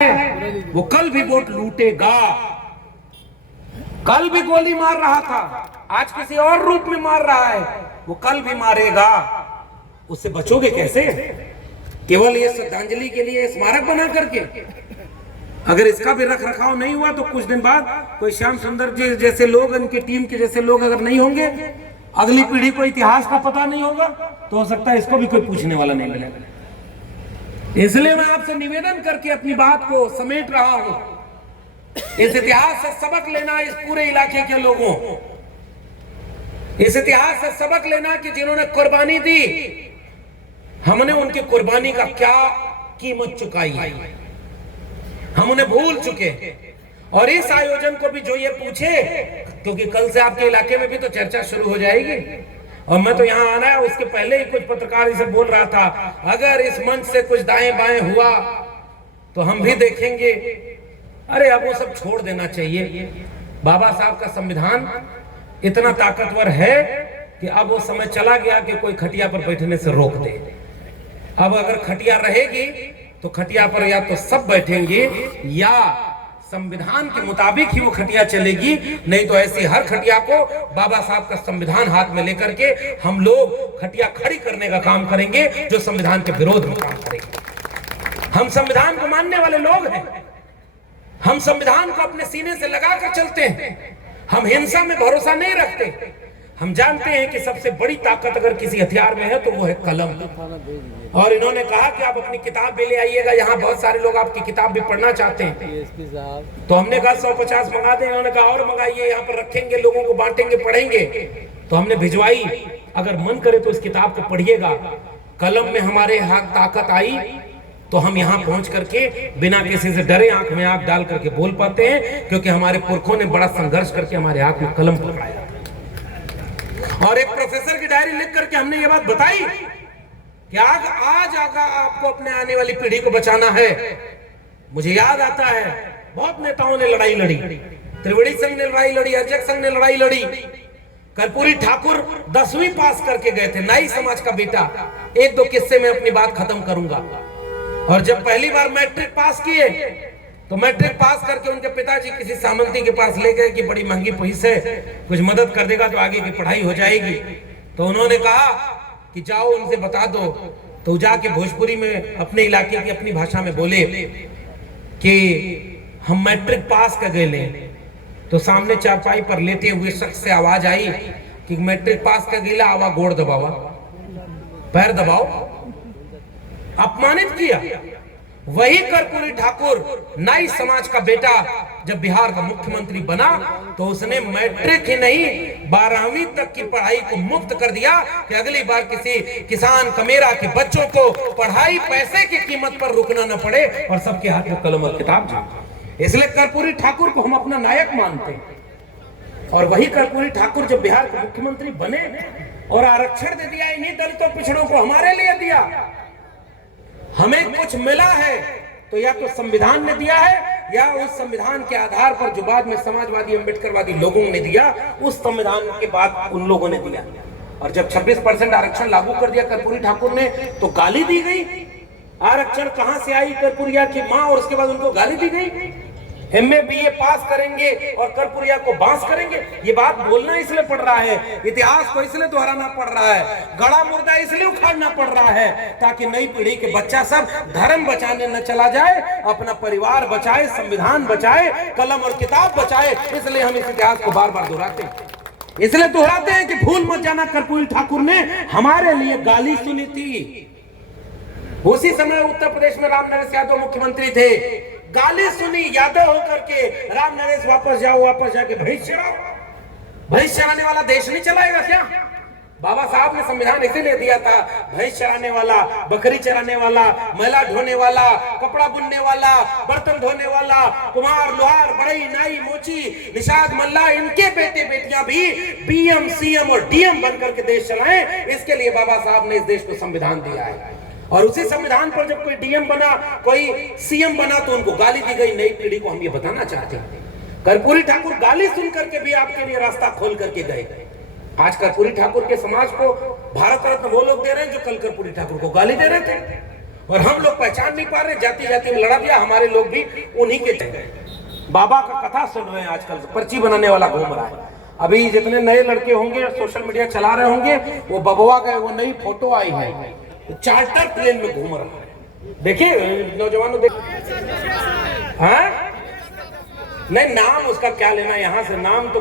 है वो कल भी वोट लूटेगा। कल भी गोली मार रहा था, आज किसी और रूप में मार रहा है, वो कल भी मारेगा। उससे बचोगे कैसे? केवल ये श्रद्धांजलि के लिए स्मारक बना करके? अगर इसका भी रख रखाव नहीं हुआ तो कुछ दिन बाद कोई श्याम सुंदर जी जैसे लोग, इनकी टीम के जैसे लोग अगर नहीं होंगे, अगली पीढ़ी को इतिहास का पता नहीं होगा, तो हो सकता है इसको भी कोई पूछने वाला नहीं मिलेगा। इसलिए मैं आपसे निवेदन करके अपनी बात को समेट रहा हूं। इस इतिहास से सबक लेना इस पूरे इलाके के लोगों, इस इतिहास से सबक लेना कि जिन्होंने कुर्बानी दी, हमने उनकी कुर्बानी का क्या कीमत चुकाई है, हम उन्हें भूल चुके। और इस आयोजन को भी जो ये पूछे, क्योंकि कल से आपके इलाके में भी तो चर्चा शुरू हो जाएगी, और मैं तो यहाँ आना है उसके पहले ही कुछ पत्रकार से बोल रहा था, अगर इस मंच से कुछ दाएं बाएं हुआ तो हम भी देखेंगे। अरे अब वो सब छोड़ देना चाहिए। बाबा साहब का संविधान इतना ताकतवर है कि अब वो समय चला गया कि कोई खटिया पर बैठने से रोक दे। अब अगर खटिया रहेगी तो खटिया पर या तो सब बैठेंगे या संविधान के मुताबिक ही वो खटिया चलेगी, नहीं तो ऐसी हर खटिया को बाबा साहब का संविधान हाथ में लेकर के हम लोग खटिया खड़ी करने का काम करेंगे, जो संविधान के विरोध में काम करेंगे। हम संविधान को मानने वाले लोग हैं, हम संविधान को अपने सीने से लगाकर चलते हैं, हम हिंसा में भरोसा नहीं रखते। हम जानते हैं कि सबसे बड़ी ताकत अगर किसी हथियार में है तो वो है कलम। और इन्होंने कहा कि आप अपनी किताब भी ले आइएगा, यहाँ बहुत सारे लोग आपकी किताब भी पढ़ना चाहते हैं। तो हमने कहा 150 मंगा दें, इन्होंने कहा और मंगाइए, यहाँ पर रखेंगे, लोगों को बांटेंगे, पढ़ेंगे। तो हमने भिजवाई। अगर मन करे तो इस किताब को पढ़िएगा। कलम में हमारे हाथ ताकत आई तो हम यहाँ पहुंच करके बिना किसी से डरे आंख में आंख डाल करके बोल पाते हैं, क्योंकि हमारे पुरखों ने बड़ा संघर्ष करके हमारे हाथ में कलम पकड़ाया। और एक प्रोफेसर की डायरी लिख करके हमने ये बात बताई कि आज आपको अपने आने वाली पीढ़ी को बचाना है। मुझे याद आता है बहुत नेताओं ने लड़ाई लड़ी, त्रिवेणी संघ ने लड़ाई लड़ी, अर्जक संघ ने लड़ाई लड़ी। कर्पूरी ठाकुर 10वीं पास करके गए थे, नाई समाज का बेटा। एक दो किस्से में अपनी बात खत्म करूंगा। और जब पहली बार मैट्रिक पास किए तो मैट्रिक पास करके उनके पिताजी किसी सामंती के पास ले गए कि बड़ी महंगी फीस है, कुछ मदद कर देगा तो आगे की पढ़ाई हो जाएगी। तो उन्होंने कहा कि जाओ उनसे बता दो। तो जाके भोजपुरी में अपने इलाके की अपनी भाषा में बोले कि हम मैट्रिक पास कर गए। तो सामने चारपाई पर लेटे हुए शख्स से आवाज आई कि मैट्रिक पास कर गईला, आवा गोड़ दबावा, पैर दबाओ। अपमानित किया। वही कर्पूरी ठाकुर नाई समाज का बेटा जब बिहार का मुख्यमंत्री बना तो उसने मैट्रिक ही नहीं 12वीं तक की पढ़ाई को मुफ्त कर दिया कि अगली बार किसी किसान कमेरा के बच्चों को पढ़ाई पैसे की कीमत पर रुकना न पड़े और सबके हाथ में कलम और किताब जाए। इसलिए कर्पूरी ठाकुर को हम अपना नायक मानते हैं। और वही कर्पूरी ठाकुर जब बिहार के मुख्यमंत्री बने और आरक्षण दे दिया, इन्हीं दलितों पिछड़ों को हमारे लिए दिया। हमें कुछ मिला है तो या तो संविधान ने दिया है या उस संविधान के आधार पर जो बाद में समाजवादी अम्बेडकरवादी लोगों ने दिया, उस संविधान के बाद उन लोगों ने दिया। और जब 26% आरक्षण लागू कर दिया कर्पूरी ठाकुर ने तो गाली दी गई। आरक्षण कहां से आई? कर्पूरिया की मां, और उसके बाद उनको गाली दी गई। MA BA पास करेंगे और कर्पूरिया को बांस करेंगे। ये बात बोलना इसलिए पड़ रहा है, इतिहास को इसलिए दोहराना पड़ रहा है, गड़ा मुर्दा इसलिए उखाड़ना पड़ रहा है ताकि नई पीढ़ी के बच्चा सब धर्म बचाने न चला जाए, अपना परिवार बचाए, संविधान बचाए, कलम और किताब बचाए। इसलिए हम इस इतिहास को बार बार दोहराते हैं। इसलिए दोहराते हैं कि भूल मत जाना, कर्पूरी ठाकुर ने हमारे लिए गाली सुनी थी। उसी समय उत्तर प्रदेश में राम नरेश यादव मुख्यमंत्री थे, गाली सुनी यादव होकर के, राम नरेश वापस जाओ, वापस जाके भैंस चराओ। भैंस चराने वाला देश नहीं चलाएगा क्या? बाबा साहब ने संविधान इसीलिए दिया था, भैंस चराने वाला, बकरी चराने वाला, मैला ढोने वाला, कपड़ा बुनने वाला, बर्तन धोने वाला, कुम्हार, लोहार, बढ़ई, नाई, मोची, निषाद, मल्ला, इनके बेटे बेटियां भी PM CM और DM बनकर के देश चलाएं। इसके लिए बाबा साहब ने इस देश को संविधान दिया है। और उसी संविधान पर जब कोई DM बना, कोई CM बना तो उनको गाली दी गई। नई पीढ़ी को हम ये बताना चाहते हैं, कर्पूरी ठाकुर गाली सुन करके भी आपके लिए रास्ता खोल करके गए। आज कर्पूरी ठाकुर के समाज को भारत रत्न वो लोग दे रहे हैं जो कल कर्पूरी ठाकुर को गाली दे रहे थे। और हम लोग पहचान नहीं पा रहे, जाति जाति में लड़ा दिया, हमारे लोग भी उन्हीं के बाबा का कथा सुन रहे हैं। आजकल पर्ची बनाने वाला घूम रहा है। अभी जितने नए लड़के होंगे सोशल मीडिया चला रहे होंगे, वो बबुआ का वो नई फोटो आई है, चार्टर प्लेन में घूम रहा है। देखिए नौजवानों, देख हाँ नहीं, नाम उसका क्या लेना, यहाँ से नाम तो